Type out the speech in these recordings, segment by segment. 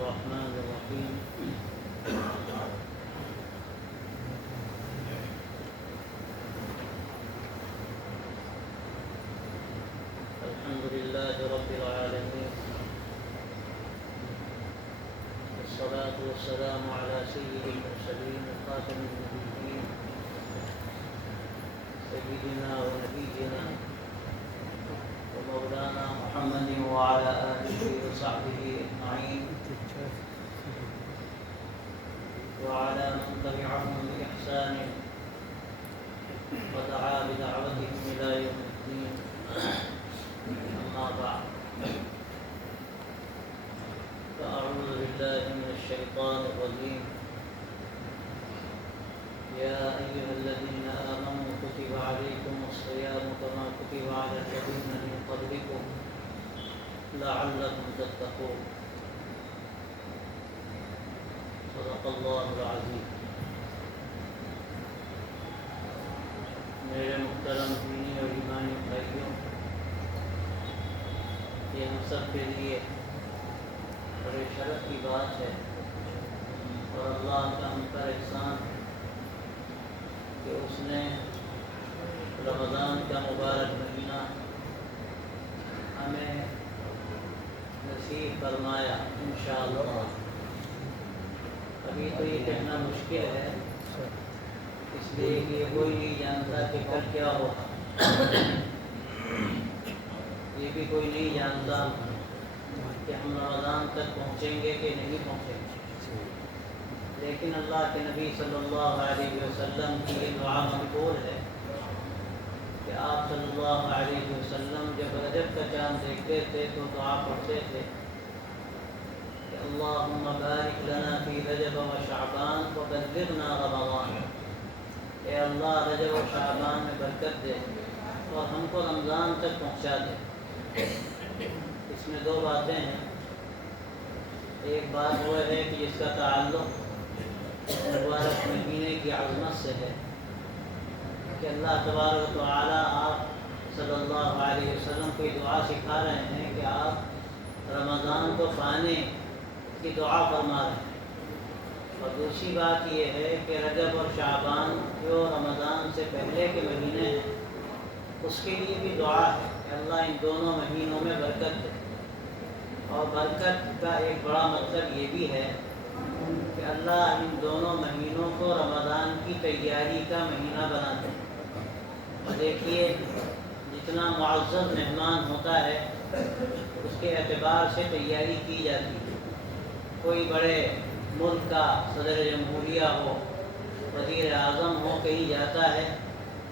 الرحمن الرحيم الحمد لله رب العالمين والصلاة والسلام على سيد المرسلين وخاتم النبيين سيدنا ونبينا ومولانا محمد وعلى آله وصحبه أجمعين وعلى من تبعهم بإحسان ودعا بدعوتهم إلى يوم الدين أما بعد فأعوذ بالله من الشيطان الرجيم يا أيها الذين آمنوا كتب عليكم الصيام كما كتب على الذين من قبلكم لعلكم تتقون صدق اللہ العظیم۔ میرے محترم دینی اور ایمانی بھائیوں، یہ ہم سب کے لیے بڑے شرف کی بات ہے اور اللہ کا ہم پر احسان کہ اس نے رمضان کا مبارک مہینہ ہمیں نصیب فرمایا انشاءاللہ۔ ابھی تو یہ کہنا مشکل ہے اس لیے کہ کوئی نہیں جانتا کہ کل کیا ہوگا، یہ بھی کوئی نہیں جانتا کہ ہم رمضان تک پہنچیں گے کہ نہیں پہنچیں گے، لیکن اللہ کے نبی صلی اللہ علیہ وسلم کی یہ دعا مقبول ہے کہ آپ صلی اللہ علیہ وسلم جب رجب کا چاند دیکھتے تھے تو دعا پڑھتے تھے کہ اللہم بارک لنا فی رجب و شعبان وبلغنا رمضان، اے اللہ رجب و شعبان میں برکت دے اور ہم کو رمضان تک پہنچا دے۔ اس میں دو باتیں ہیں، ایک بات وہ ہے کہ جس کا تعلق مبارک مہینے کی عظمت سے ہے کہ اللہ تبارک و تعالیٰ آپ صلی اللہ علیہ وسلم کو یہ دعا سکھا رہے ہیں کہ آپ رمضان کو پانے کی دعا فرما رہے ہیں، اور دوسری بات یہ ہے کہ رجب اور شعبان جو رمضان سے پہلے کے مہینے ہیں اس کے لیے بھی دعا ہے کہ اللہ ان دونوں مہینوں میں برکت دے، اور برکت کا ایک بڑا مطلب یہ بھی ہے کہ اللہ ان دونوں مہینوں کو رمضان کی تیاری کا مہینہ بنا دے۔ اور دیکھیے جتنا معزز مہمان ہوتا ہے اس کے اعتبار سے تیاری کی جاتی ہے، کوئی بڑے ملک کا صدر جمہوریہ ہو، وزیر اعظم ہو، کہیں جاتا ہے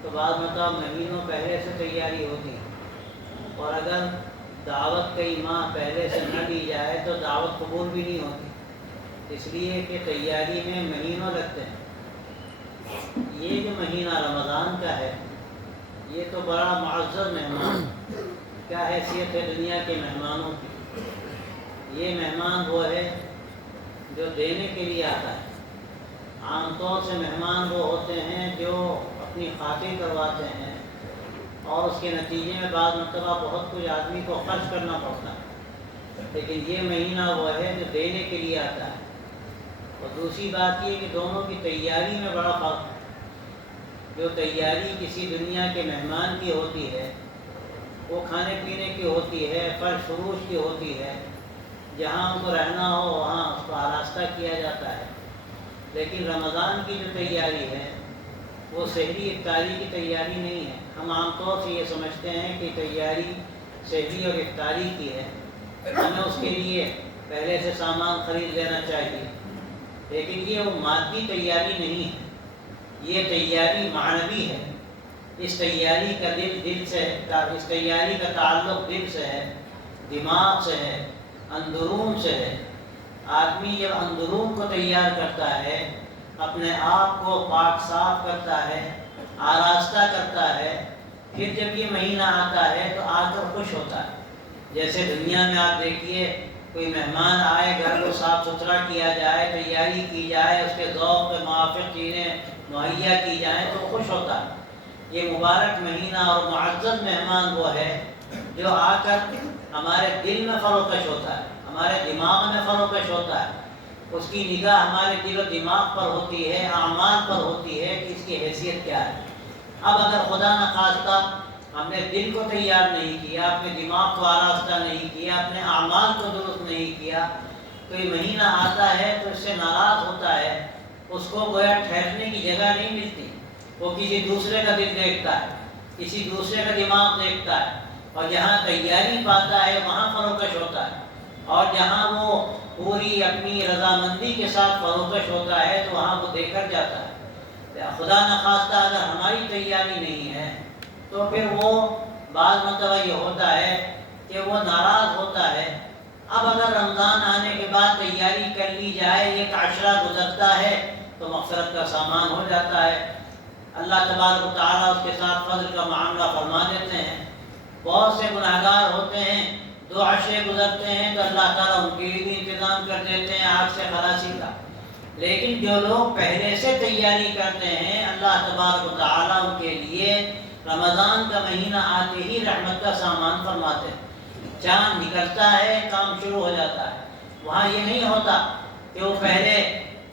تو بعض مرتبہ مہینوں پہلے سے تیاری ہوتی ہے، اور اگر دعوت کئی ماہ پہلے سے نہ دی جائے تو دعوت قبول بھی نہیں ہوتی، اس لیے کہ تیاری میں مہینوں لگتے ہیں۔ یہ جو مہینہ رمضان کا ہے یہ تو بڑا معزز مہمان، کیا حیثیت ہے دنیا کے مہمانوں کی، یہ مہمان وہ ہے جو دینے کے لیے آتا ہے۔ عام طور سے مہمان وہ ہوتے ہیں جو اپنی خاطر کرواتے ہیں اور اس کے نتیجے میں بعض مرتبہ بہت کچھ آدمی کو خرچ کرنا پڑتا ہے، لیکن یہ مہینہ وہ ہے جو دینے کے لیے آتا ہے۔ اور دوسری بات یہ کہ دونوں کی تیاری میں بڑا فرق ہے، جو تیاری کسی دنیا کے مہمان کی ہوتی ہے وہ کھانے پینے کی ہوتی ہے، فرش فروش کی ہوتی ہے، جہاں ان کو رہنا ہو وہاں اس کو آراستہ کیا جاتا ہے، لیکن رمضان کی جو تیاری ہے وہ سحری افطاری کی تیاری نہیں ہے۔ ہم عام طور سے یہ سمجھتے ہیں کہ تیاری سحری اور افطاری کی ہے، ہمیں اس کے لیے پہلے سے سامان خرید لینا چاہیے، لیکن یہ وہ مادی تیاری نہیں ہے، یہ تیاری معنوی ہے۔ اس تیاری کا اس تیاری کا تعلق دل سے ہے، دماغ سے ہے، اندرون سے ہے۔ آدمی جب اندرون کو تیار کرتا ہے، اپنے آپ کو پاک صاف کرتا ہے، آراستہ کرتا ہے، پھر جب یہ مہینہ آتا ہے تو آ کر خوش ہوتا ہے۔ جیسے دنیا میں آپ دیکھیے کوئی مہمان آئے، گھر کو صاف ستھرا کیا جائے، تیاری کی جائے، اس کے ذوق کے موافق چیزیں مہیا کی جائیں تو خوش ہوتا ہے۔ یہ مبارک مہینہ اور معزز مہمان وہ ہے جو آ کر ہمارے دل میں فروکش ہوتا ہے، ہمارے دماغ میں فروکش ہوتا ہے، اس کی نگاہ ہمارے دل و دماغ پر ہوتی ہے، اعمال پر ہوتی ہے کہ اس کی حیثیت کیا ہے۔ اب اگر خدا نخواستہ ہم نے دل کو تیار نہیں کیا، اپنے دماغ کو آراستہ نہیں کیا، اپنے اعمال کو درست نہیں کیا، کوئی مہینہ آتا ہے تو اس سے ناراض ہوتا ہے، اس کو گویا ٹھہرنے کی جگہ نہیں ملتی، وہ کسی دوسرے کا دل دیکھتا ہے، کسی دوسرے کا دماغ دیکھتا ہے، اور جہاں تیاری پاتا ہے وہاں فروکش ہوتا ہے، اور جہاں وہ پوری اپنی رضامندی کے ساتھ فروکش ہوتا ہے تو وہاں وہ دیکھ کر جاتا ہے۔ خدا نخواستہ اگر ہماری تیاری نہیں ہے تو پھر وہ بعض مرتبہ یہ ہوتا ہے کہ وہ ناراض ہوتا ہے۔ اب اگر رمضان آنے کے بعد تیاری کر لی جائے، ایک عشرہ گزرتا ہے تو مغفرت کا سامان ہو جاتا ہے، اللہ تبارک و تعالیٰ اس کے ساتھ فضل کا معاملہ فرما دیتے ہیں۔ بہت سے گناہگار ہوتے ہیں، 2 عشرے گزرتے ہیں تو اللہ تعالیٰ ان کے لیے بھی انتظام کر دیتے ہیں آگ سے خلاصی کا۔ لیکن جو لوگ پہلے سے تیاری کرتے ہیں، اللہ تبارک و تعالیٰ ان کے لیے رمضان کا مہینہ آتے ہی رحمت کا سامان فرماتے ہیں۔ چاند نکلتا ہے، کام شروع ہو جاتا ہے۔ وہاں یہ نہیں ہوتا کہ وہ پہلے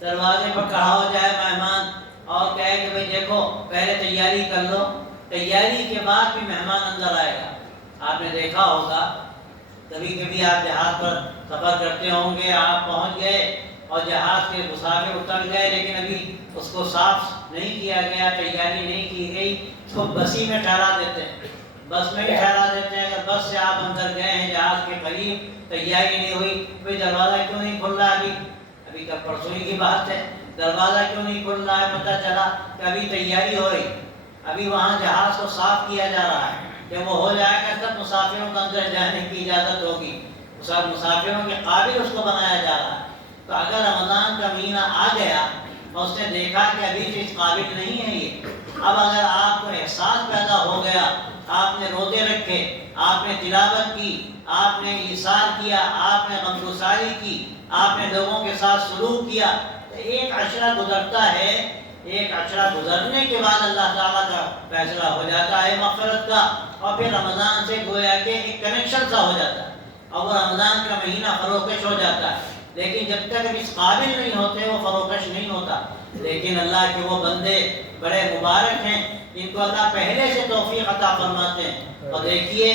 دروازے پر کھڑا ہو جائے مہمان اور کہے کہ بھئی دیکھو پہلے تیاری کر لو، تیاری کے بعد بھی مہمان اندر آئے گا۔ آپ نے دیکھا ہوگا کبھی کبھی آپ جہاز پر سفر کرتے ہوں گے، آپ پہنچ گئے اور جہاز کے مسافر اتر گئے، لیکن ابھی اس کو صاف نہیں کیا گیا، تیاری نہیں کی گئی، اس کو بسی میں ٹھہرا دیتے ہیں، بس میں ہی ٹھہرا دیتے ہیں۔ اگر بس سے آپ اندر گئے ہیں جہاز کے قریب، تیاری نہیں ہوئی، بھئی دروازہ کیوں نہیں کھل رہا؟ ابھی کب پرسوں ہی کی بات ہے، دروازہ کیوں نہیں کھل رہا ہے؟ پتہ چلا کہ ابھی تیاری ہو رہی، ابھی وہاں جہاز کو صاف کیا جا رہا ہے، جب وہ ہو جائے گا تب مسافروں کو اندر جانے کی اجازت ہوگی، مسافروں کے قابل اس کو بنایا جا رہا ہے۔ تو اگر رمضان کا مہینہ آ گیا اور اس نے دیکھا کہ ابھی سے اس قابل نہیں ہے یہ، اب اگر آپ کو احساس پیدا ہو گیا، آپ نے روزے رکھے، آپ نے تلاوت کی، آپ نے ایثار کیا، آپ نے غمگساری کی، آپ نے لوگوں کے ساتھ سلوک کیا، تو ایک عشرہ گزرتا ہے، ایک عشرہ گزرنے کے بعد اللہ تعالیٰ کا فیصلہ ہو جاتا ہے مغفرت کا، اور پھر رمضان سے گویا کہ ایک کنیکشن سا ہو جاتا ہے، اور وہ رمضان کا مہینہ فروکش ہو جاتا ہے۔ لیکن جب تک اس قابل نہیں ہوتے وہ فروکش نہیں ہوتا۔ لیکن اللہ کے وہ بندے بڑے مبارک ہیں جن کو اللہ پہلے سے توفیق عطا فرماتے ہیں۔ اور دیکھیے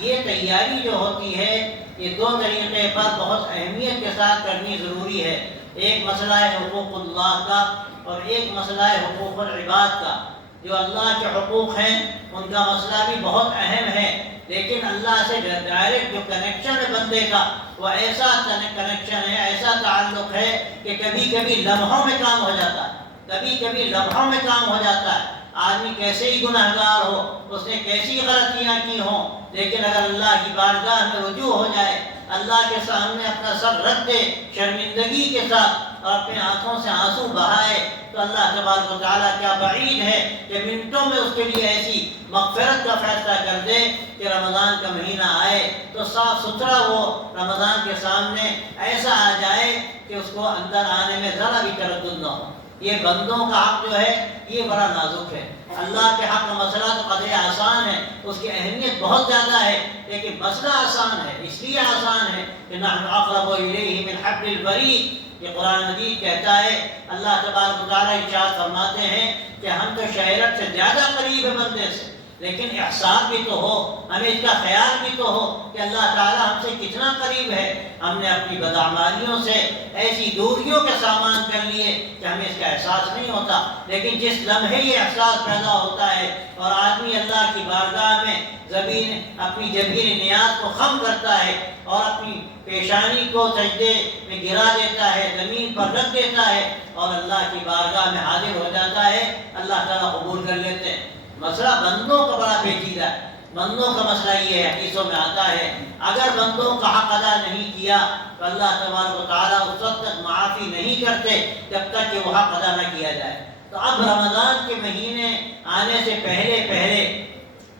یہ تیاری جو ہوتی ہے یہ 2 طریقے پر بہت اہمیت کے ساتھ کرنی ضروری ہے۔ ایک مسئلہ ہے حقوق اللہ کا اور ایک مسئلہ ہے حقوق العباد کا۔ جو اللہ کے حقوق ہیں ان کا مسئلہ بھی بہت اہم ہے، لیکن اللہ سے ڈائریکٹ جو کنیکشن ہے بندے کا وہ ایسا کنیکشن ہے، ایسا تعلق ہے کہ کبھی کبھی لمحوں میں کام ہو جاتا ہے، کبھی کبھی لمحوں میں کام ہو جاتا ہے۔ آدمی کیسے ہی گناہگار ہو، اس نے کیسی غلطیاں کی ہوں، لیکن اگر اللہ کی بارگاہ میں رجوع ہو جائے، اللہ کے سامنے اپنا سر رکھ دے شرمندگی کے ساتھ اور اپنے آنکھوں سے آنسو بہائے، تو اللہ تبارک و تعالیٰ کیا بعید ہے کہ منٹوں میں اس کے لیے ایسی مغفرت کا فیصلہ کر دے کہ رمضان کا مہینہ آئے تو صاف ستھرا وہ رمضان کے سامنے ایسا آ جائے کہ اس کو اندر آنے میں ذرا بھی تردد نہ ہو۔ یہ بندوں کا حق جو ہے یہ بڑا نازک ہے۔ اللہ کے حق کا مسئلہ تو قدرے آسان ہے، اس کی اہمیت بہت زیادہ ہے، لیکن مسئلہ آسان ہے، اس لیے آسان ہے کہ نحن اقرب الیہ من حبل الورید، یہ قرآن مجید کہتا ہے۔ اللہ تبارک و تعالیٰ ارشاد فرماتے ہیں کہ ہم تو شہرت سے زیادہ قریب ہے بندے سے، لیکن احساس بھی تو ہو، ہمیں اس کا خیال بھی تو ہو کہ اللہ تعالیٰ ہم سے کتنا قریب ہے۔ ہم نے اپنی بدعمالیوں سے ایسی دوریوں کے سامان کر لیے کہ ہمیں اس کا احساس نہیں ہوتا، لیکن جس لمحے یہ احساس پیدا ہوتا ہے اور آدمی اللہ کی بارگاہ میں اپنی جبین نیاز کو خم کرتا ہے اور اپنی پیشانی کو سجدے میں گرا دیتا ہے، زمین پر رکھ دیتا ہے اور اللہ کی بارگاہ میں حاضر ہو جاتا ہے، اللہ تعالیٰ قبول کر لیتے ہیں۔ مسئلہ بندوں کا بڑا پیچیدہ ہے۔ بندوں کا مسئلہ یہ ہے، حدیثوں میں آتا ہے اگر بندوں کا حق ادا نہیں کیا تو اللہ تبارک و تعالیٰ اس وقت تک معافی نہیں کرتے جب تک کہ وہ حق ادا نہ کیا جائے۔ تو اب رمضان کے مہینے آنے سے پہلے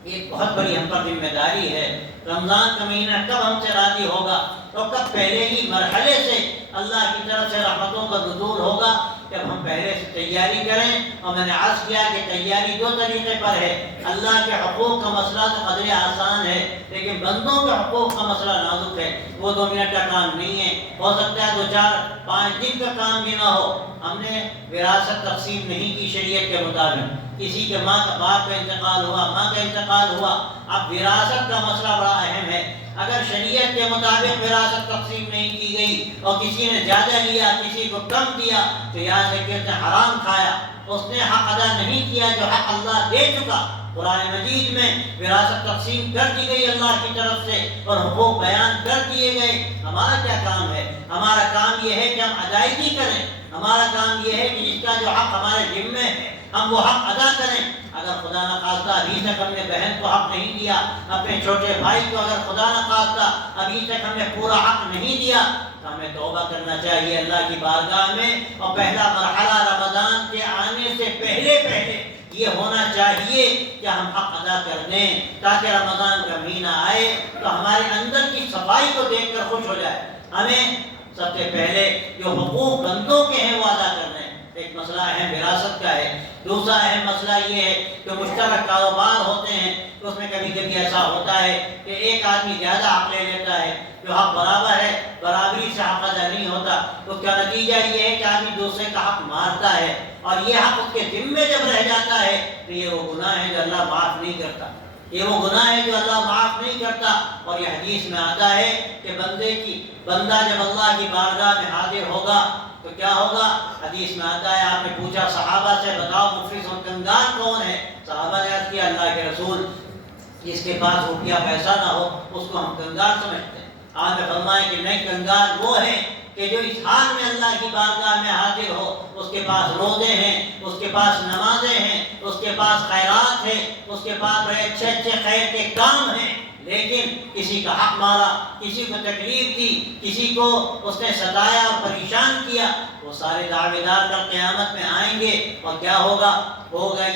ایک بہت بڑی ہم پر ذمہ داری ہے۔ رمضان کا مہینہ کب ہم سے راضی ہوگا؟ تو کب پہلے ہی مرحلے سے اللہ کی طرف سے رحمتوں کا نزول ہوگا، کہ اب ہم پہلے سے تیاری کریں، اور میں نے عرض کیا کہ تیاری دو طریقے پر ہے۔ اللہ کے حقوق کا مسئلہ تو قدرے آسان ہے، لیکن بندوں کے حقوق کا مسئلہ نازک ہے، وہ 2 منٹ کا کام نہیں ہے، ہو سکتا ہے 2 4 5 دن کا کام بھی نہ ہو۔ ہم نے وراثت تقسیم نہیں کی شریعت کے مطابق، کسی کے ماں کا باپ کا انتقال ہوا، ماں کا انتقال ہوا، اب وراثت کا مسئلہ بڑا اہم ہے۔ اگر شریعت کے مطابق وراثت تقسیم نہیں کی گئی اور کسی نے زیادہ لیا، کسی کو کم دیا، تو یاد رکھیے اس نے حرام کھایا، اس نے حق ادا نہیں کیا جو حق اللہ دے چکا۔ قرآن مجید میں وراثت تقسیم کر دی گئی اللہ کی طرف سے، اور حقوق بیان کر دیے گئے۔ ہمارا کیا کام ہے؟ ہمارا کام یہ ہے کہ ہم ادائیگی کریں، ہمارا کام یہ ہے کہ جس کا جو حق ہمارے ذمے ہے ہم وہ حق ادا کریں۔ اگر خدا نخواستہ ابھی تک ہم نے بہن کو حق نہیں دیا، اپنے چھوٹے بھائی کو اگر خدا نخواستہ ابھی تک ہم نے پورا حق نہیں دیا، تو ہمیں توبہ کرنا چاہیے اللہ کی بارگاہ میں، اور پہلا مرحلہ رمضان کے آنے سے پہلے یہ ہونا چاہیے کہ ہم حق ادا کر دیں، تاکہ رمضان کا مہینہ آئے تو ہمارے اندر کی صفائی کو دیکھ کر خوش ہو جائے۔ ہمیں سب سے پہلے جو حقوق بندوں کے ہیں وہ ادا کرنے ہیں۔ ایک مسئلہ اہم وراثت کا ہے۔ دوسرا اہم مسئلہ یہ ہے کہ مشترک کاروبار ہوتے ہیں، تو اس میں کبھی کبھی ایسا ہوتا ہے کہ ایک آدمی زیادہ حق لے لیتا ہے، جو حق برابر ہے، برابری سے حق ادا نہیں ہوتا، تو اس کا نتیجہ یہ ہے کہ آدمی دوسرے کا حق مارتا ہے، اور یہ حق اس کے ذمے جب رہ جاتا ہے تو یہ وہ گناہ ہے جو اللہ معاف نہیں کرتا، یہ وہ گناہ ہے جو اللہ معاف نہیں کرتا۔ اور یہ حدیث میں آتا ہے کہ بندہ جب اللہ کی بارگاہ میں حاضر ہوگا تو کیا ہوگا؟ حدیث میں آتا ہے، آپ نے پوچھا صحابہ سے، بتاؤ مفلس اور کنگال کون ہے؟ صحابہ نے عرض کیا اللہ کے رسول، جس کے پاس روپیہ پیسہ نہ ہو اس کو ہم کنگال سمجھتے ہیں۔ آپ نے فرمایا کہ نہیں، کنگال وہ ہے کہ جو اس حال میں اللہ کی بارگاہ میں حاضر ہو، اس کے پاس روزے ہیں، اس کے پاس نمازیں ہیں، اس کے پاس خیرات ہیں، اس کے پاس بڑے اچھے اچھے خیر کے کام ہیں، لیکن کسی کا حق مارا، کسی کو تکلیف دی، کسی کو اس نے ستایا اور پریشان کیا، وہ سارے دعوے دار کل قیامت میں آئیں گے، اور کیا ہوگا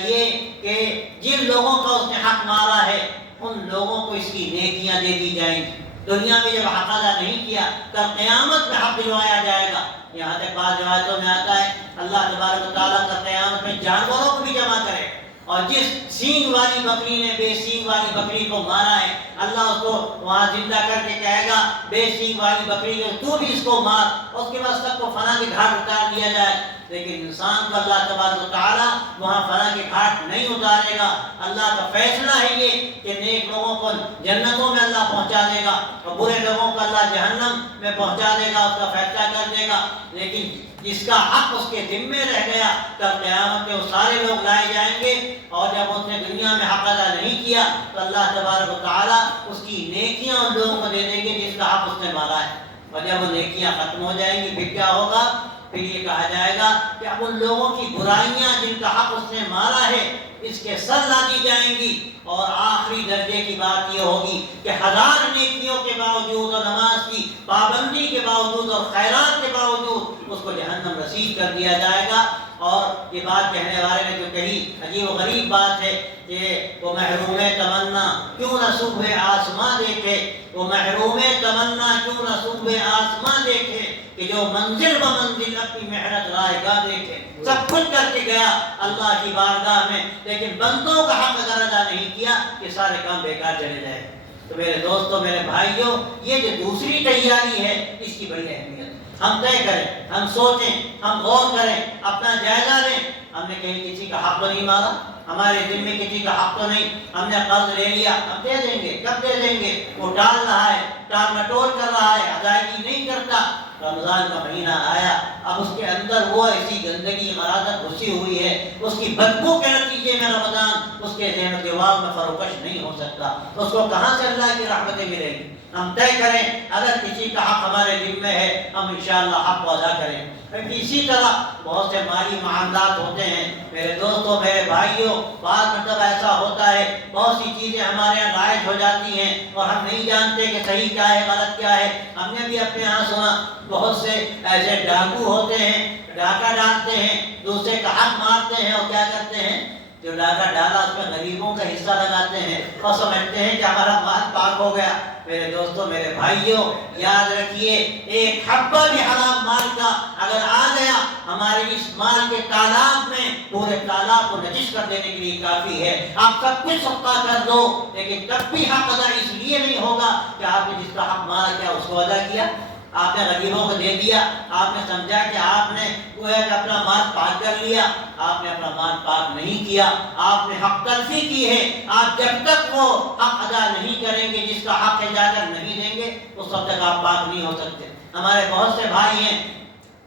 یہ کہ جن لوگوں کا اس نے حق مارا ہے ان لوگوں کو اس کی نیکیاں دے دی جائیں گی۔ دنیا میں جب حق ادا نہیں کیا، کل قیامت میں حق دلوایا جائے گا۔ یہاں تک بعض روایتوں میں آتا ہے اللہ تبارک و تعالیٰ کا قیامت میں جانوروں کو بھی جمع کرے، اور جس سینگ والی بکری نے بے سینگ والی بکری کو مارا ہے، اللہ اس کو وہاں زندہ کر کے کہے گا بے سینگ والی بکری کو تو بھی اس کو مار، اور اس کے بعد سب کو فنا کے گھاٹ اتار دیا جائے۔ لیکن انسان کو اللہ تبارک و تعالیٰ وہاں فنا کے گھاٹ نہیں اتارے گا۔ اللہ کا فیصلہ ہے یہ کہ نیک لوگوں کو جنتوں میں اللہ پہنچا دے گا، اور برے لوگوں کو اللہ جہنم میں پہنچا دے گا، اس کا فیصلہ کر دے گا۔ لیکن جس کا حق اس کے ذمے رہ گیا، کل قیامت کے وہ سارے لوگ لائے جائیں گے، اور جب اس نے دنیا میں حق ادا نہیں کیا تو اللہ تبارک و تعالیٰ اس کی نیکیاں ان لوگوں کو دے دیں گے جس کا حق اس نے مارا ہے، اور جب وہ نیکیاں ختم ہو جائیں گی پھر کیا ہوگا؟ پھر یہ کہا جائے گا کہ اب ان لوگوں کی برائیاں جن کا حق اس نے مارا ہے اس کے سر لا دی جائیں گی، اور آخری درجے کی بات یہ ہوگی کہ 1000 نیکیوں کے باوجود اور نماز کی پابندی کے باوجود اور خیرات کے باوجود اس کو جہنم رسید کر دیا جائے گا۔ اور یہ بات کہنے والے نے جو کہی عجیب و غریب بات ہے کہ وہ محروم تمنا کیوں نہ صبح آسماں دیکھے، وہ محروم تمنا کیوں نہ صبح آسماں دیکھے، کہ جو منزل و منزل اپنی محنت رائے گاہ دیکھے۔ سب کچھ کر کے گیا اللہ کی بارگاہ میں، لیکن بندوں کا حق اگر ادا نہیں کیا کہ سارے کام بیکار چلے جائے۔ تو میرے دوستوں، میرے بھائیوں، یہ جو دوسری تیاری ہے اس کی بڑی اہمیت ہے۔ ہم طے کریں، ہم سوچیں، ہم غور کریں، اپنا جائزہ لیں۔ ہم نے کہیں کسی کا حق تو نہیں مارا، ہمارے ذمے کسی کا حق تو نہیں، ہم نے قرض لے لیا، اب دے دیں گے، کب دے دیں گے؟ وہ ٹال رہا ہے، ٹال مٹول کر رہا ہے، ادائیگی نہیں کرتا۔ رمضان کا مہینہ آیا، اب اس کے اندر وہ ایسی گندگی غراضت گھسی ہوئی ہے، اس کی بدبو کے نتیجے میں رمضان اس کے ذہن و دماغ میں فروکش نہیں ہو سکتا، اس کو کہاں سے اللہ کی رحمتیں ملیں گی؟ ہم طے کریں، اگر کسی کا حق ہمارے ذمے ہے ہم انشاءاللہ حق کو ادا کریں۔ اسی طرح بہت سے مالی معاملات ہوتے ہیں میرے دوستوں، میرے بھائیوں، بعض مطلب ایسا ہوتا ہے بہت سی چیزیں ہمارے یہاں رائج ہو جاتی ہیں اور ہم نہیں جانتے کہ صحیح کیا ہے غلط کیا ہے۔ ہم نے بھی اپنے یہاں سنا بہت سے ایسے ڈاکو ہوتے ہیں، ڈاکہ ڈالتے ہیں، دوسرے کا حق مارتے ہیں، اور کیا کرتے ہیں؟ جو ڈاکہ ڈالا اس میں غریبوں کا حصہ لگاتے ہیں اور سمجھتے ہیں کہ ہمارا مال پاک ہو گیا۔ میرے دوستوں، میرے بھائیوں، یاد رکھیے ایک حبہ بھی حرام مال کا اگر آ گیا ہمارے اس مال کے تالاب میں، پورے تالاب کو نجس کر دینے کے لیے کافی ہے۔ آپ سب کچھ صدقہ کر دو لیکن تب بھی حق ادا اس لیے نہیں ہوگا کہ آپ نے جس کا حق مانا کیا اس کو ادا کیا، آپ نے غریبوں کو دے دیا، آپ نے سمجھا کہ آپ نے اپنا مال پاک کر لیا۔ آپ نے اپنا مال پاک نہیں کیا، آپ نے حق تلفی کی ہے۔ آپ جب تک وہ حق ادا نہیں کریں گے، جس کا حق ہے جا کر نہیں دیں گے، اس وقت تک آپ پاک نہیں ہو سکتے۔ ہمارے بہت سے بھائی ہیں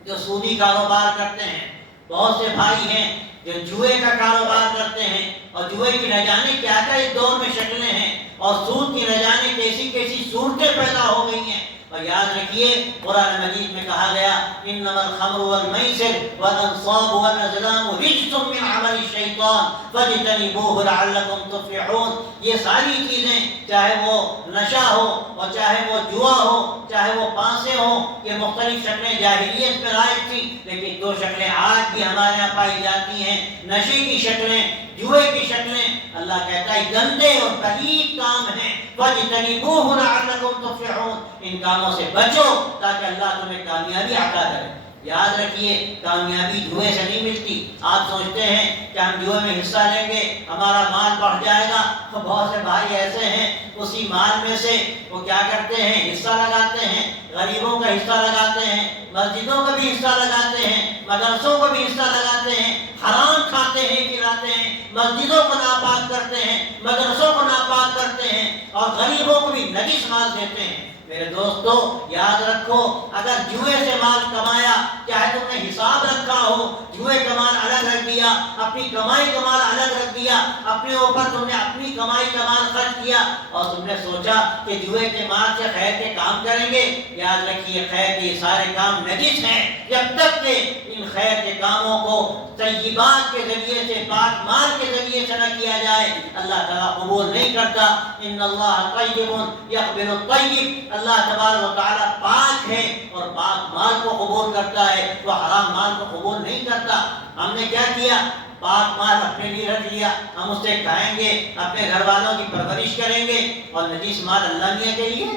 جو سودی کاروبار کرتے ہیں، بہت سے بھائی ہیں جو جوئے کا کاروبار کرتے ہیں، اور جوئے کی نہ جانے کیا کیا اس دور میں شکلیں ہیں، اور سود کی نہ جانے کیسی کیسی صورتیں پیدا ہو گئی ہیں۔ اور یاد رکھیے قرآن مجید میں کہا گیا انما الخمر والمیسر والانصاب والازلام رجس من عمل الشیطان فاجتنبوه لعلکم تفلحون۔ یہ ساری چیزیں، چاہے وہ نشہ ہو اور چاہے وہ جوا ہو، چاہے وہ پانسے ہوں، یہ مختلف شکلیں جاہلیت میں رائج تھی، لیکن دو شکلیں آج بھی ہمارے یہاں پائی جاتی ہیں، نشے کی شکلیں، جوئے کی شکلیں۔ اللہ کہتا ہے گندے اور پلید کام ہیں، فاجتنبوه لعلکم تفلحون، ان کاموں سے بچو تاکہ اللہ تمہیں کامیابی عطا کرے۔ یاد رکھیے کامیابی جوئے سے نہیں ملتی۔ آپ سوچتے ہیں کہ ہم جوئے میں حصہ لیں گے ہمارا مال بڑھ جائے گا، تو بہت سے بھائی ایسے ہیں اسی مال میں سے وہ کیا کرتے ہیں، حصہ لگاتے ہیں، غریبوں کا حصہ لگاتے ہیں، مسجدوں کا بھی حصہ لگاتے ہیں، مدرسوں کو بھی حصہ لگاتے ہیں، حرام کھاتے ہیں، کھلاتے ہیں، مسجدوں کو ناپاک کرتے ہیں، مدرسوں کو ناپاک کرتے ہیں، اور غریبوں کو بھی نجس مال دیتے ہیں۔ میرے دوستو یاد رکھو، اگر جوئے سے مال کمایا، چاہے تم نے حساب رکھا ہو، جوئے کا مال الگ رکھ دیا، اپنی کمائی کا مال الگ رکھ دیا، اپنے اوپر تم نے اپنی کمائی کا مال خرچ کیا، اور تم نے سوچا کہ جوئے کے مال سے خیر کے کام کریں گے، یاد رکھیے خیر کے سارے کام نجس ہیں، جب تک کہ ان خیر کے کاموں کو طیبات کے ذریعے سے، پاک مال کے ذریعے سے نہ کیا جائے، اللہ تعالیٰ قبول نہیں کرتا۔ ان اللہ طیب یقبل الطیب، اللہ تبارک و تعالیٰ پاک ہے اور پاک مال کو قبول کرتا ہے، وہ حرام مال کو قبول نہیں کرتا۔ ہم نے کیا کیا، پاک مال اپنے لیے رکھ لیا، ہم اس سے کھائیں گے، اپنے گھر والوں کی پرورش کریں گے، اور نجیس مال اللہ میاں کے لیے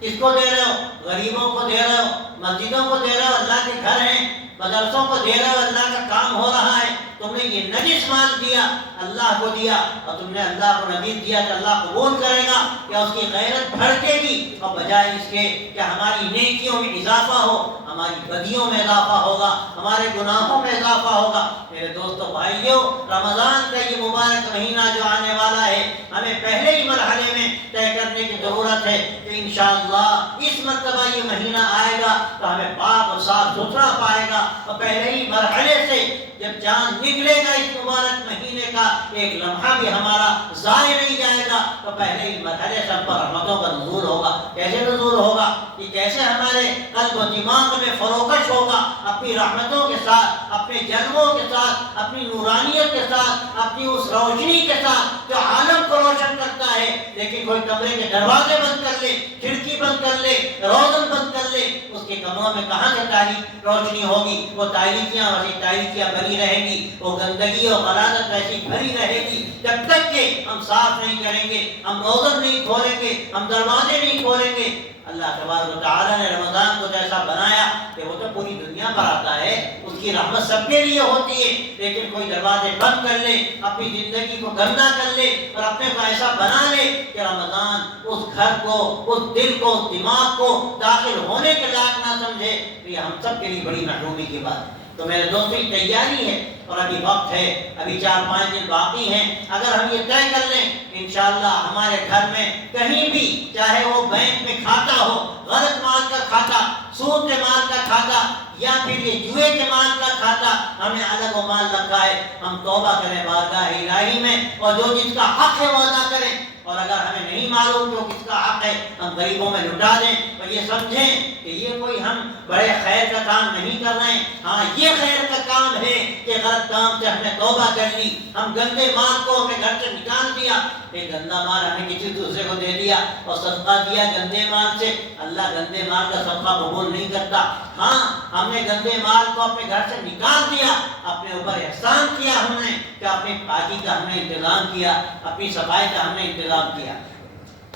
کس کو دے رہے ہو، غریبوں کو دے رہے ہو، مسجدوں کو دے رہے ہو، اللہ کے گھر ہیں، مدرسوں کو دے رہے ہو، اللہ کا کام ہو رہا ہے، تم نے یہ نجس مال دیا، اللہ کو دیا، اور تم نے اللہ کو نجس دیا تو اللہ قبول کرے گا یا اس کی غیرت بھڑکے گی، اور بجائے اس کے کہ ہماری نیکیوں میں اضافہ ہو، ہماری بدیوں میں اضافہ ہوگا، ہمارے گناہوں میں اضافہ ہوگا۔ میرے دوستو بھائیوں، رمضان کا یہ مبارک مہینہ جو آنے والا ہے، ہمیں پہلے ہی مرحلے میں طے کرنے کی ضرورت ہے کہ انشاءاللہ اس مرتبہ یہ مہینہ آئے گا تو ہمیں پاک اور صاف ستھرا پائے گا، اور پہلے ہی مرحلے سے جب چاند نکلے گا اس مبارک مہینے کا ایک لمحہ بھی ہمارا ضائع نہیں جائے گا، تو پہلے ہی مرحلے سے ہم پر رحمتوں کا نزول ہوگا۔ کیسے نزول ہوگا، کہ کیسے ہمارے قلب و دماغ میں فروکش ہوگا، اپنی رحمتوں کے ساتھ، اپنے جلووں کے ساتھ، اپنی نورانیت کے ساتھ، اپنی اس روشنی کے ساتھ جو عالم کو روشن کرتا ہے۔ لیکن کوئی کمرے کے دروازے بند کر لے، کھڑکی بند کر لے، روزن بند کر لے، اس کے کمروں میں کہاں سے تاریخ روشنی ہوگی، وہ تاریکیاں ویسی تاریکیاں بنی رہیں گی، وہ گندگی اور غلاظت ویسی بھری رہے گی، جب تک کہ ہم صاف نہیں کریں گے، ہم روزن نہیں کھولیں گے، ہم دروازے نہیں کھولیں گے۔ اللہ تبارک و تعالیٰ نے رمضان کو جیسا بنایا کہ وہ تو پوری دنیا پر آتا ہے، اس کی رحمت سب کے لیے ہوتی ہے، لیکن کوئی دروازے بند کر لے، اپنی زندگی کو گندا کر لے اور اپنے کو ایسا بنا لے کہ رمضان اس گھر کو، اس دل کو، اس دماغ کو داخل ہونے کے لائق نہ سمجھے، تو یہ ہم سب کے لیے بڑی محرومی کی بات ہے۔ تو میرے دوستوں کی تیاری ہے، اور ابھی وقت ہے، ابھی 4-5 دن باقی ہیں۔ اگر ہم یہ طے کر لیں انشاءاللہ ہمارے گھر میں کہیں بھی، چاہے وہ بینک میں کھاتا ہو، غلط مال کا کھاتا، سود کے مال کا کھاتا، یا پھر یہ جوئے کے مال کا کھاتا، ہمیں الگ وہ مال رکھا ہے، ہم توبہ کریں بارگاہ الہی میں، اور جو جس کا حق ہے وہ ادا کریں، اور اگر ہمیں نہیں معلوم کہ وہ کس کا حق ہے، ہم غریبوں میں لٹا دیں، اور یہ سمجھیں کہ یہ کوئی ہم بڑے خیر کا کام نہیں کر رہے ہیں. ہاں یہ خیر کا کام ہے کہ غلط کام سے ہم نے توبہ کر لی, ہم گندے مال کو اپنے گھر سے نکال دیا. ایک گندا مال ہم نے کسی دوسرے کو دے دیا اور صدقہ دیا گندے مال سے. اللہ گندے مال کا صدقہ قبول نہیں کرتا. ہاں ہم نے گندے مال کو اپنے گھر سے نکال دیا, اپنے اوپر احسان کیا ہم نے کہ اپنی پاکی کا ہم نے انتظام کیا, اپنی صفائی کا ہم نے انتظام کیا.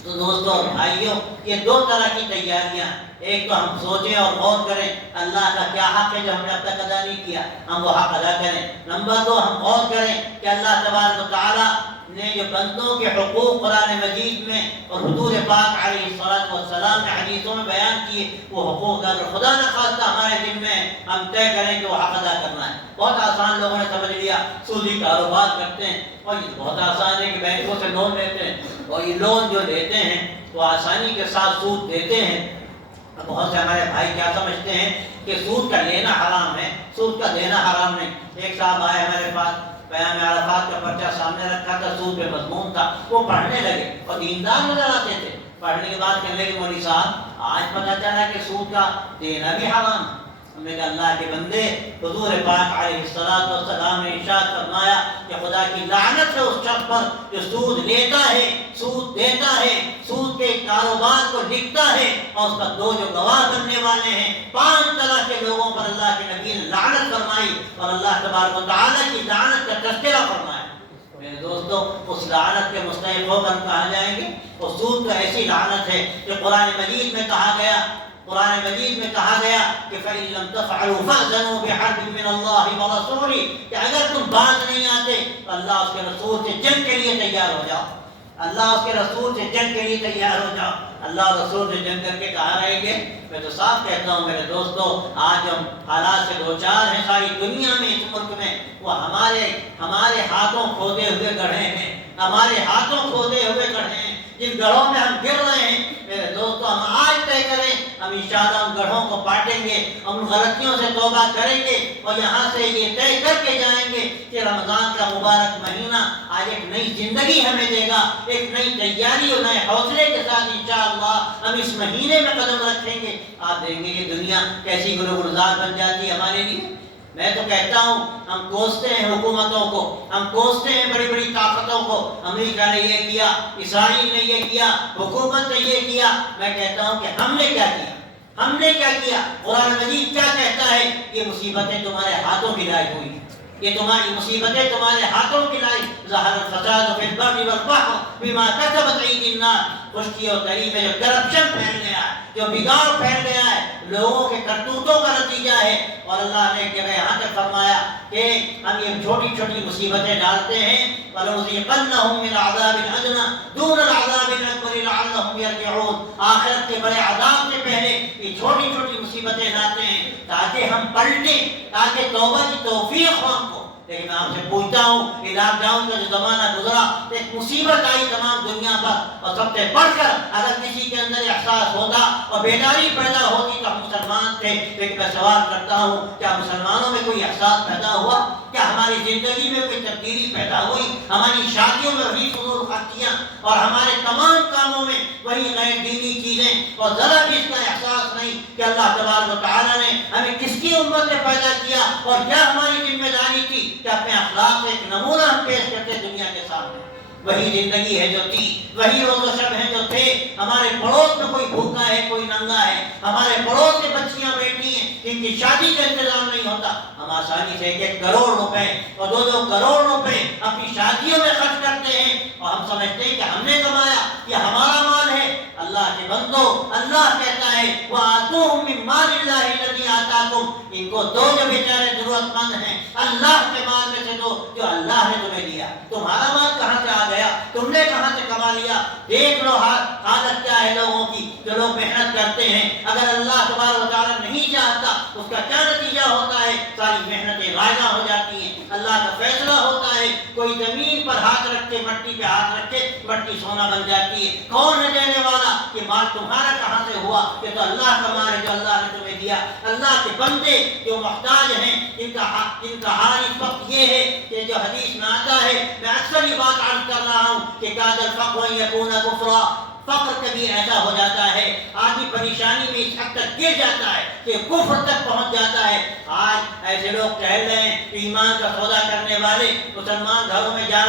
تو دوستوں اور بھائیوں, یہ دو طرح کی تیاریاں ہیں. ایک تو ہم سوچیں اور غور کریں اللہ کا کیا حق ہے جو ہم نے اب تک ادا نہیں کیا, ہم وہ حق ادا کریں. نمبر دو, ہم غور کریں کہ اللہ تبارک و تعالیٰ نے جو بندوں کے حقوق قرآن مجید میں اور حضور پاک علیہ السلام نے حدیثوں میں بیان کیے, وہ حقوق اگر خدا نہ خواستہ ہمارے دل میں ہم طے کریں کہ وہ حق ادا کرنا ہے. بہت آسان لوگوں نے سمجھ لیا, سودی کاروبار کرتے ہیں اور یہ بہت آسان ہے کہ بینکوں سے لون لیتے ہیں اور یہ لون جو لیتے ہیں وہ آسانی کے ساتھ سود دیتے ہیں. بہت سے ہمارے بھائی کیا سمجھتے ہیں کہ سود کا لینا حرام ہے, سود کا دینا حرام نہیں. ایک صاحب آئے ہمارے پاس, بیان عرفات کا پرچہ سامنے رکھا تھا, سود پہ مضمون تھا, وہ پڑھنے لگے اور دیندار نظر آتے تھے. پڑھنے کے بعد کہنے لگے مولوی صاحب آج پتہ چلا کہ سود کا دینا بھی حرام ہے. ہم نے کہا اللہ کے بندے, حضور پاک علیہ السلام نے ارشاد فرمایا کہ خدا کی لعنت ہے اس شخص پر جو سود لیتا ہے, سود دیتا ہے, سود کے کاروبار کو لکھتا ہے اور اس پر دو جو گواہ بننے والے ہیں, 5 طرح کے لوگوں پر اللہ کے نبی نے لعنت فرمائی اور اللہ تبارک و تعالیٰ کی لعنت کا تذکرہ فرمایا. میرے دوستو, اس لعنت کے مستحق ہو کر کہاں جائیں گے؟ اور سود تو ایسی لعنت ہے کہ قرآن مجید میں کہا گیا, قرآن مجید میں کہا گیا کہ فَإِن لَمْ تَفْعَلُوا فَأْذَنُوا بِحَرْبٍ مِّنَ اللَّهِ وَرَسُولِهِ, کہ اگر تم باز نہیں آتے تو اللہ اس کے رسول سے جنگ کے لیے تیار ہو جاؤ. اللہ اس کے رسول سے جنگ کے لیے تیار ہو جاؤ. اللہ اور رسول سے جنگ کر کے کہاں رہیں گے؟ میں تو صاف کہتا ہوں میرے دوستو, آج ہم حالات سے دو چار ہیں ساری دنیا میں, اس ملک میں, وہ ہمارے ہاتھوں کھودے ہوئے گڑھے ہیں, ہمارے ہاتھوں کھودے ہوئے گڑھے ہیں جن گڑھوں میں ہم گر رہے ہیں. میرے دوستو, ہم آج طے کریں, ہم انشاءاللہ ان گڑھوں کو پاٹیں گے, ہم ان غلطیوں سے توبہ کریں گے اور یہاں سے یہ طے کر کے جائیں گے کہ رمضان کا مبارک مہینہ آج ایک نئی زندگی ہمیں دے گا, ایک نئی تیاری اور نئے حوصلے کے ساتھ انشاءاللہ ہم اس مہینے میں قدم رکھیں گے. آپ دیکھیں گے کہ دنیا کیسی گلزار بن جاتی ہے ہمارے لیے. میں تو کہتا ہوں ہم کوستے ہیں حکومتوں کو, ہم کوستے ہیں بڑی بڑی طاقتوں کو, امریکہ نے یہ کیا, اسرائیل نے یہ کیا, حکومت نے یہ کیا. میں کہتا ہوں کہ ہم نے کیا کیا, ہم نے کیا کیا؟ قرآن مجید کیا کہتا ہے؟ یہ مصیبتیں تمہارے ہاتھوں کی لائی ہوئی, یہ تمہاری مصیبتیں تمہارے ہاتھوں کی لائی. ظہر الفساد فی البر والبحر بما کسبت ایدی الناس, خشکی اور تری میں جو کرپشن پھیل گیا ہے, جو بگاڑ پھیل گیا ہے, لوگوں کے کرتوتوں کا نتیجہ ہے. اور اللہ نے ایک جگہ یہاں تک فرمایا کہ ہم یہ چھوٹی چھوٹی مصیبتیں ڈالتے ہیں, وَلَنُذِيقَنَّهُم مِّنْ عَذَابٍ أَدْنَىٰ دُونَ الْعَذَابِ الْأَكْبَرِ لَعَلَّهُمْ يَرْجِعُونَ. آخرت کے بڑے عذاب سے پہلے یہ چھوٹی چھوٹی مصیبتیں لاتے ہیں تاکہ ہم پلٹیں, تاکہ توبہ کی توفیق ہو ہم کو. لیکن میں آپ سے پوچھتا ہوں کہ لاک ڈاؤن کا جو زمانہ گزرا, ایک مصیبت آئی تمام دنیا پر, اور سب سے بڑھ کر اگر کسی کے اندر احساس ہوتا اور بیداری پیدا ہوتی تو ہم مسلمان تھے. لیکن میں سوال کرتا ہوں, کیا مسلمانوں میں کوئی احساس پیدا ہوا؟ کیا ہماری زندگی میں کوئی تبدیلی پیدا ہوئی؟ ہماری شادیوں میں وہی فضول خرچیاں اور ہمارے تمام کاموں میں وہی غیر دینی چیزیں, اور ذرا بھی اس کا احساس نہیں کہ اللہ تبارک و تعالیٰ نے ہمیں کس کی امت میں پیدا کیا اور کیا ہماری ذمہ داری تھی کہ اپنے اخلاق سے ایک نمونہ ہم پیش کرتے دنیا کے سامنے. وہی زندگی ہے جو تھی, وہی روز و شب ہے جو تھے. ہمارے پڑوس میں کوئی بھوکا ہے, کوئی ننگا ہے, ہمارے پڑوس میں بچیاں بیٹھی ہیں جن کی شادی کا انتظام نہیں ہوتا. ہم آسانی سے 1 کروڑ روپے اور 2 کروڑ روپے اپنی شادیوں میں خرچ کرتے ہیں اور ہم سمجھتے ہیں کہ ہم نے کمایا, یہ ہمارا مال ہے. اللہ کے بندو, اللہ کہتا ہے وَآتُوهُم مِّن مَّالِ اللَّهِ الَّذِي آتَاكُمْ, ان کو دو جو بیچارے ضرورت مند ہیں, اللہ کے مال میں سے دو جو اللہ نے تمہیں دیا. تمہارا مال کہاں سے آ گیا؟ تم نے کہاں سے کما لیا؟ دیکھ لو حالت کیا ہے لوگوں کی جو لوگ محنت کرتے ہیں. اگر اللہ تبارک و تعالیٰ نہیں چاہتا اس کا کیا نتیجہ ہوتا ہے؟ ساری محنتیں ضائع ہو جاتی ہیں. اللہ کا فیصلہ ہوتا ہے, کوئی زمین پر ہاتھ رکھ کے, مٹی پہ ہاتھ رکھ کے, مٹی سونا بن جاتی ہے. کون ہے دینے والا؟ کہ مال تمہارا کہاں سے ہوا؟ یہ تو اللہ کا مال ہے جو اللہ نے تمہیں دیا. اللہ کے بندے جو محتاج ہیں, ان کا حال اس وقت یہ ہے کہ جو حدیث میں آتا ہے, میں اکثر یہ بات عرض کر رہا ہوں کہ کاد الفقر ان یکون کفرا, فقر کبھی ایسا ہو جاتا ہے آدمی پریشانی میں اس حد تک گر جاتا ہے کہ کفر تک پہنچ جاتا ہے۔ آج ایسے لوگ ٹہل رہے ہیں ایمان کا سودا کرنے والے مسلمان گھروں میں جا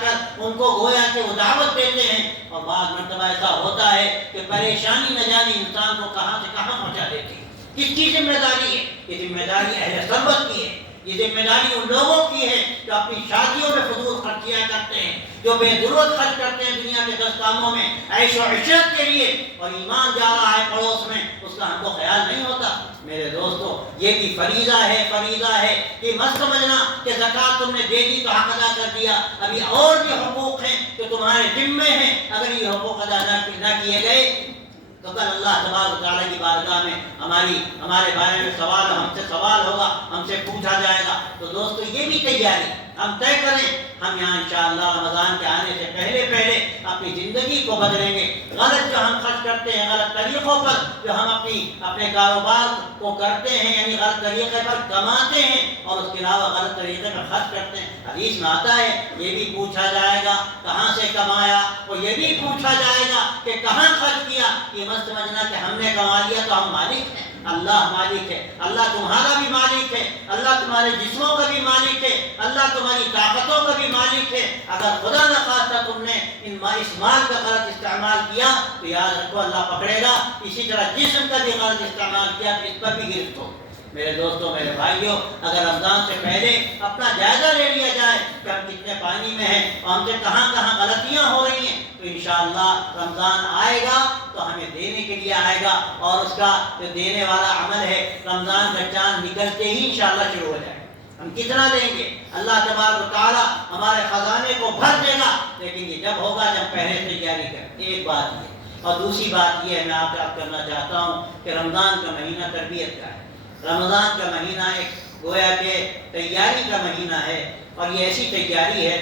کر ان کو گویا کہ وہ دعوت دیتے ہیں، اور بعض مرتبہ ایسا ہوتا ہے کہ پریشانی نہ جانے انسان کو کہاں سے کہاں پہنچا دیتی ہے۔ کس کی ذمہ داری ہے؟ یہ ذمہ داری اہل ثروت کی ہے، یہ ذمہ داری ان لوگوں کی ہے جو اپنی شادیوں میں فضول خرچیاں کرتے ہیں، جو بے ضرورت خرچ کرتے ہیں دنیا کے 10 کاموں میں عیش و عشرت کے لیے، اور ایمان جا رہا ہے پڑوس میں، اس کا ہم کو خیال نہیں ہوتا۔ میرے دوستو، یہ بھی فریضہ ہے کہ مت سمجھنا کہ زکوٰۃ تم نے دے دی تو حق ادا کر دیا، ابھی اور بھی حقوق ہیں جو تمہارے ذمے ہیں۔ اگر یہ حقوق ادا نہ کیے گئے تو کل اللہ تبارک و تعالیٰ کی بارگاہ میں ہمارے بارے میں ہم سے سوال ہوگا، ہم سے پوچھا جائے گا۔ تو دوستو، یہ بھی تیاری ہم طے کریں، ہم یہاں انشاءاللہ رمضان کے آنے سے پہلے اپنی زندگی کو بدلیں گے۔ غلط جو ہم خرچ کرتے ہیں، غلط طریقوں پر جو ہم اپنے کاروبار کو کرتے ہیں، یعنی غلط طریقے پر کماتے ہیں اور اس کے علاوہ غلط طریقے پر خرچ کرتے ہیں، حدیث میں آتا ہے یہ بھی پوچھا جائے گا کہاں سے کمایا، اور یہ بھی پوچھا جائے گا کہ کہاں خرچ کیا۔ یہ مت سمجھنا کہ ہم نے کما لیا تو ہم مالک ہیں، اللہ مالک ہے، اللہ تمہارا بھی مالک ہے، اللہ تمہارے جسموں کا بھی مالک ہے، اللہ تمہاری طاقتوں کا بھی مالک ہے۔ اگر خدا نہ خواستہ تم نے اس مال کا غلط استعمال کیا تو یاد رکھو اللہ پکڑے گا۔ اسی طرح جسم کا بھی غلط استعمال کیا تو اس پر بھی گرفت ہو۔ میرے دوستوں، میرے بھائیوں، اگر رمضان سے پہلے اپنا جائزہ لے لیا جائے کہ ہم کتنے پانی میں ہیں اور ہم سے کہاں کہاں غلطیاں ہو رہی ہیں، تو انشاءاللہ رمضان آئے گا تو ہمیں دینے کے لیے آئے گا، اور اس کا جو دینے والا عمل ہے رمضان کا چاند نکلتے ہی انشاءاللہ شروع ہو جائے گا۔ ہم کتنا لیں گے اللہ تبارک و تعالیٰ ہمارے خزانے کو بھر دے گا، لیکن یہ جب ہوگا جب پہلے سے تیاری کریں۔ ایک بات یہ، اور دوسری بات یہ ہے میں آپ سے عرض کرنا چاہتا ہوں کہ رمضان کا مہینہ تربیت کا ہے۔ رمضان کا مہینہ ایک گویا کہ تیاری کا مہینہ ہے، اور یہ ایسی تیاری ہے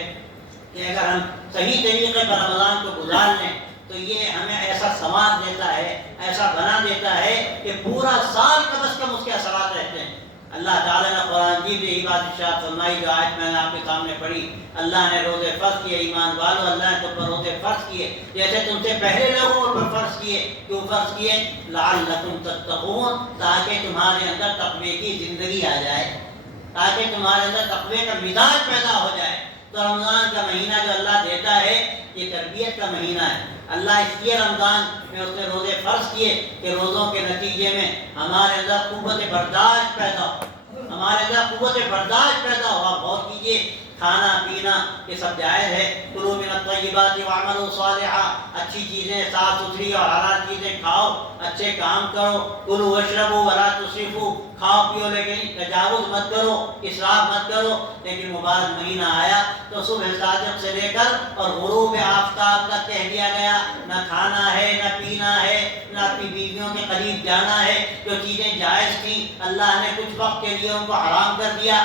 کہ اگر ہم صحیح طریقے پر رمضان کو گزار لیں تو یہ ہمیں ایسا سماج دیتا ہے، ایسا بنا دیتا ہے کہ پورا سال کم از کم اس کے اثرات رہتے ہیں۔ اللہ تعالیٰ نے قرآن میں یہی بات ارشاد فرمائی جو آیت میں نے آپ کے سامنے پڑھی، اللہ نے روزے فرض کیے، ایمان والو اللہ نے تم پر روزے فرض کیے جیسے تم سے پہلے لوگوں پر فرض کیے۔ کیوں فرض کیے؟ لعلکم تتقون، تاکہ تمہارے اندر تقوی کی زندگی آ جائے، تاکہ تمہارے اندر تقوی کا مزاج پیدا ہو جائے۔ تو رمضان کا مہینہ جو اللہ دیتا ہے یہ تربیت کا مہینہ ہے۔ اللہ اس لیے رمضان میں اس نے روزے فرض کیے کہ روزوں کے نتیجے میں ہمارے اندر قوت برداشت پیدا ہو، ہمارے اندر قوت برداشت پیدا ہو۔ آپ غور کیجیے، کھانا پینا یہ سب جائز ہے، کلوا من الطیبات واعملوا صالحا، اچھی چیزیں صاف ستھری اور حلال چیزیں کھاؤ، اچھے کام کرو، کلوا واشربوا ولا تسرفوا، کھاؤ پیو لیکن تجاوز مت کرو، اسراف مت کرو۔ لیکن مبارک مہینہ آیا تو صبح صادق سے لے کر اور غروب آفتاب تک کہہ دیا گیا نہ کھانا ہے، نہ پینا ہے، نہ اپنی بیویوں کے قریب جانا ہے۔ جو چیزیں جائز تھیں اللہ نے کچھ وقت کے لیے ان کو حرام کر دیا۔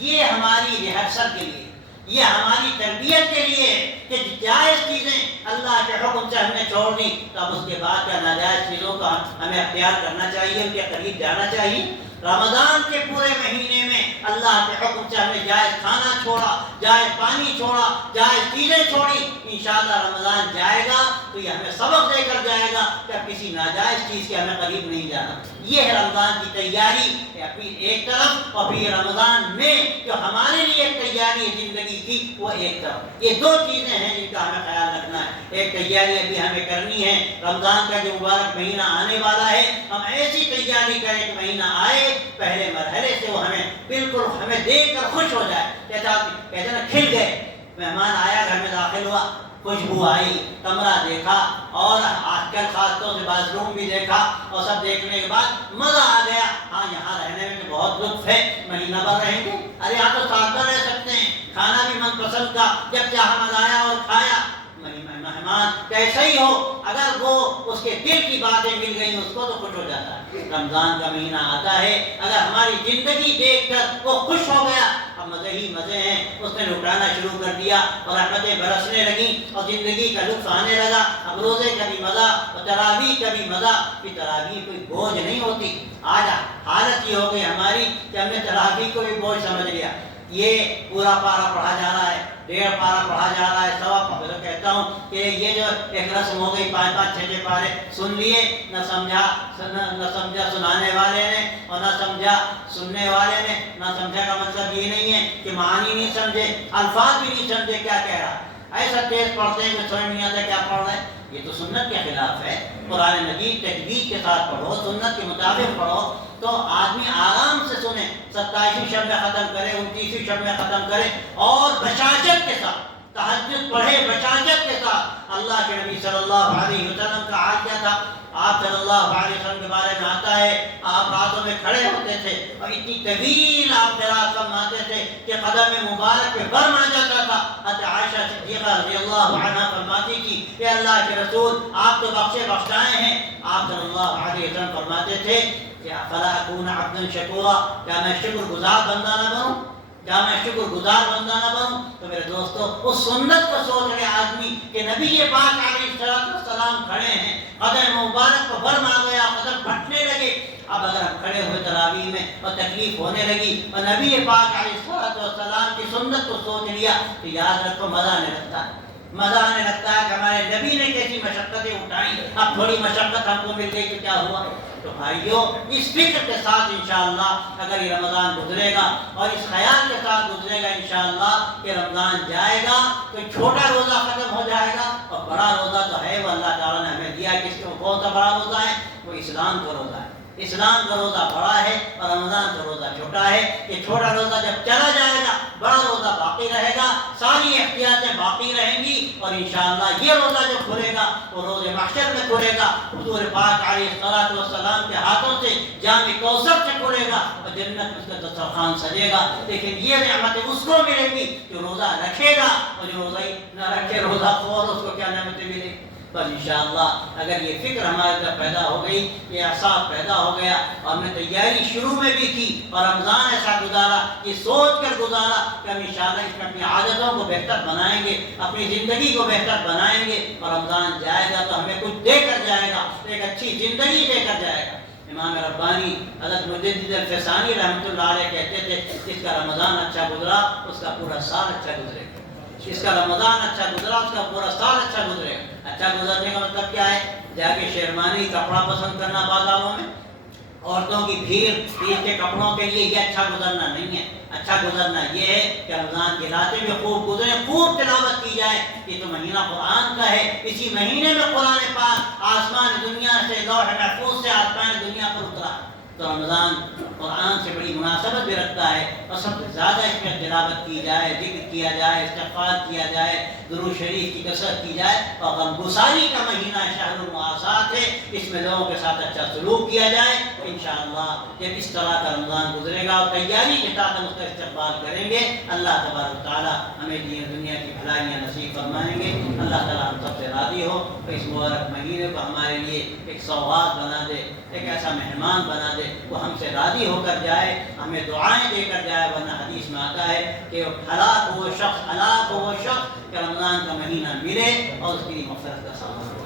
یہ ہماری ریہرسل کے لیے، یہ ہماری تربیت کے لیے کہ جائز چیزیں اللہ کے حکم سے ہم نے چھوڑ دی، تو اب اس کے بعد کیا ناجائز چیزوں کا ہمیں اختیار کرنا چاہیے، ان کے قریب جانا چاہیے۔ رمضان کے پورے مہینے میں اللہ کے حکم سے ہم نے جائز کھانا چھوڑا، جائز پانی چھوڑا، جائز چیزیں چھوڑی۔ انشاءاللہ رمضان جائے گا تو یہ ہمیں سبق دے کر جائے گا کہ اب کسی ناجائز چیز کے ہمیں قریب نہیں جانا۔ یہ ہے رمضان کی تیاری اپنی ایک طرف، اور پھر رمضان میں جو ہمارے لیے ایک تیاری ہے زندگی کی وہ ایک طرف۔ یہ دو چیزیں ہیں جن کا ہمیں خیال رکھنا ہے۔ ایک تیاری ابھی ہمیں کرنی ہے، رمضان کا جو مبارک مہینہ آنے والا ہے ہم ایسی تیاری کریں کہ مہینہ آئے پہلے مرحلے سے وہ بالکل ہمیں دیکھ کر خوش ہو جائے، جیسا کہتے ہیں نا کھل گئے۔ مہمان آیا، گھر میں داخل ہوا، خوشبو آئی، کمرہ دیکھا، اور آج کل خاص طور سے باتھ روم بھی دیکھا، اور سب دیکھنے کے بعد مزہ آ گیا۔ ہاں یہاں رہنے میں تو بہت لطف ہے، مہینہ بھر رہیں گے، ارے یہاں تو سال بھر رہ سکتے ہیں، کھانا بھی من پسند کا جب چاہا منگایا اور کھایا۔ مہمان کیسا ہی ہو اگر وہ اس کے دل کی باتیں مل گئی اس کو تو خوش ہو جاتا ہے۔ رمضان کا مہینہ آتا ہے، اگر ہماری زندگی دیکھ کر وہ خوش ہو گیا، اب مزے ہی مزے ہیں، اس نے لٹانا شروع کر دیا اور رحمتیں برسنے لگیں اور زندگی کا لطف آنے لگا۔ اب روزے کا بھی مزہ اور تراویح کا بھی مزہ، کہ تراویح کوئی بوجھ نہیں ہوتی۔ آج حالت یہ ہو گئی ہماری کہ ہم نے تراویح کو بھی بوجھ سمجھ لیا۔ یہ پورا پارا پڑھا جا رہا ہے، 1.5 پارا پڑھا جا رہا ہے، سوا پارا کہتا ہوں کہ یہ جو ایک رسم ہو گئی 5 6 پارے سن لیے، نہ سمجھا سنانے والے نے اور نہ سمجھا سننے والے نے، نہ سمجھا کا مطلب یہ نہیں ہے کہ معنی نہیں سمجھے، الفاظ بھی نہیں سمجھے کیا کہہ رہا ہے، ایسا تیز پڑھتے ہیں کہ سمجھ نہیں آتا کیا پڑھ رہے ہیں، یہ تو سنت کے خلاف ہے۔ قرآن مجید تجوید کے ساتھ پڑھو، سنت کے مطابق پڑھو تو آدمی آرام سے سنے، 27ویں شب میں ختم کرے، 29ویں شب میں ختم کرے اور بشاشت کے ساتھ تہجد پڑھے، بشاشت کے ساتھ۔ اللہ کے نبی صلی اللہ علیہ وسلم کا حال کیا تھا؟ آپ صلی اللہ علیہ وسلم کے بارے میں آتا ہے آپ راتوں میں کھڑے ہوتے تھے اور اتنی طویل آپ قرات فرماتے تھے کہ قدم مبارک پہ برم آ جاتا تھا۔ حضرت عائشہ صدیقہ رضی اللہ عنہا فرماتی تھی کہ اللہ کے رسول آپ تو بخشے بخشائے ہیں۔ آپ صلی اللہ علیہ وسلم فرماتے تھے کہ فلا اکون عبدا شکورا، کیا میں شکر گزار بندہ نہ بنوں، کیا میں شکر گزار بندہ نہ بنوں؟ تو میرے دوستو اس سنت کو سوچ رہے آدمی کہ نبی پاک علیہ السلام کھڑے ہیں، قدم مبارک کو برم آ گیا، قدم پھٹنے لگے۔ اب اگر ہم کھڑے ہوئے تراویح میں اور تکلیف ہونے لگی اور نبی پاک علیہ السلام کی سنت کو سوچ لیا تو یاد رکھو مزہ آنے لگتا ہے، مزہ آنے لگتا ہے کہ ہمارے نبی نے کیسی مشقتیں اٹھائیں، اب تھوڑی مشقت ہم کو مل گئی تو کیا ہوا؟ تو بھائیو اس فکر کے ساتھ انشاءاللہ اگر یہ رمضان گزرے گا اور اس خیال کے ساتھ گزرے گا انشاءاللہ کہ رمضان جائے گا تو چھوٹا روزہ ختم ہو جائے گا اور بڑا روزہ تو ہے وہ اللہ تعالیٰ نے ہمیں دیا، کس کو کون سا بڑا روزہ ہے؟ وہ اسلام کا روزہ ہے۔ اسلام کا روزہ بڑا ہے اور رمضان کا روزہ چھوٹا ہے۔ یہ چھوٹا روزہ جب چلا جائے گا بڑا روزہ باقی رہے گا، ساری احتیاطیں باقی رہیں گی اور انشاءاللہ یہ روزہ جو کھلے گا وہ روز محشر میں کھلے گا، حضور پاک علیہ السلام کے ہاتھوں سے جام کوثر سے کھلے گا اور جنت میں اس کا دسترخوان سجے گا۔ لیکن یہ نعمتیں اس کو ملے گی جو روزہ رکھے گا، اور جو روزہ ہی نہ رکھے روزہ خور، اس کو کیا نعمتیں ملے گی؟ بس انشاءاللہ اگر یہ فکر ہمارے اندر پیدا ہو گئی، یہ احساس پیدا ہو گیا اور ہم نے تیاری شروع میں بھی کی اور رمضان ایسا گزارا، یہ سوچ کر گزارا کہ ہم انشاءاللہ اس میں اپنی عادتوں کو بہتر بنائیں گے، اپنی زندگی کو بہتر بنائیں گے اور رمضان جائے گا تو ہمیں کچھ دے کر جائے گا، ایک اچھی زندگی دے کر جائے گا۔ امام ربانی حضرت مجدد الفسانی رحمۃ اللہ علیہ کہتے تھے جس کا رمضان اچھا گزرا اس کا پورا سال اچھا گزرے گا، جس کا رمضان اچھا گزرا اس کا پورا سال اچھا گزرے گا۔ اچھا گزرنے کا مطلب کیا ہے؟ جا کے شیروانی کپڑا پسند کرنا بازاروں میں، عورتوں کی بھیڑ عید کے کپڑوں کے لیے، یہ اچھا گزرنا نہیں ہے۔ اچھا گزرنا یہ ہے کہ رمضان کی راتیں بھی خوب گزرے، خوب تلاوت کی جائے۔ یہ تو مہینہ قرآن کا ہے، اسی مہینے میں قرآن پاک آسمان دنیا سے، لوح محفوظ سے آسمان دنیا پر اترا، تو رمضان قرآن سے بڑی مناسبت بھی رکھتا ہے اور سب سے زیادہ اس میں تلاوت کی جائے، ذکر کیا جائے، استغفار کیا جائے، درود شریف کی کثرت کی جائے اور غمگساری کا مہینہ شہر المعاصات ہے، اس میں لوگوں کے ساتھ اچھا سلوک کیا جائے۔ انشاءاللہ جب اس طرح کا رمضان گزرے گا اور تیاری کے ساتھ ہم اس کا استقبال کریں گے، اللہ تبارک و تعالیٰ ہمیں دین دنیا کی بھلائیاں نصیب فرمائیں گے۔ اللہ تعالیٰ ہم سب سے راضی ہو، اس مبارک مہینے کو ہمارے لیے ایک سوغات بنا دے، ایک ایسا مہمان بنا دے وہ ہم سے راضی ہو کر جائے، ہمیں دعائیں دے کر جائے، ورنہ حدیث میں آتا ہے کہ ہلاک ہو وہ شخص کہ رمضان کا مہینہ ملے اور اس کی مغفرت کا سامان ہو۔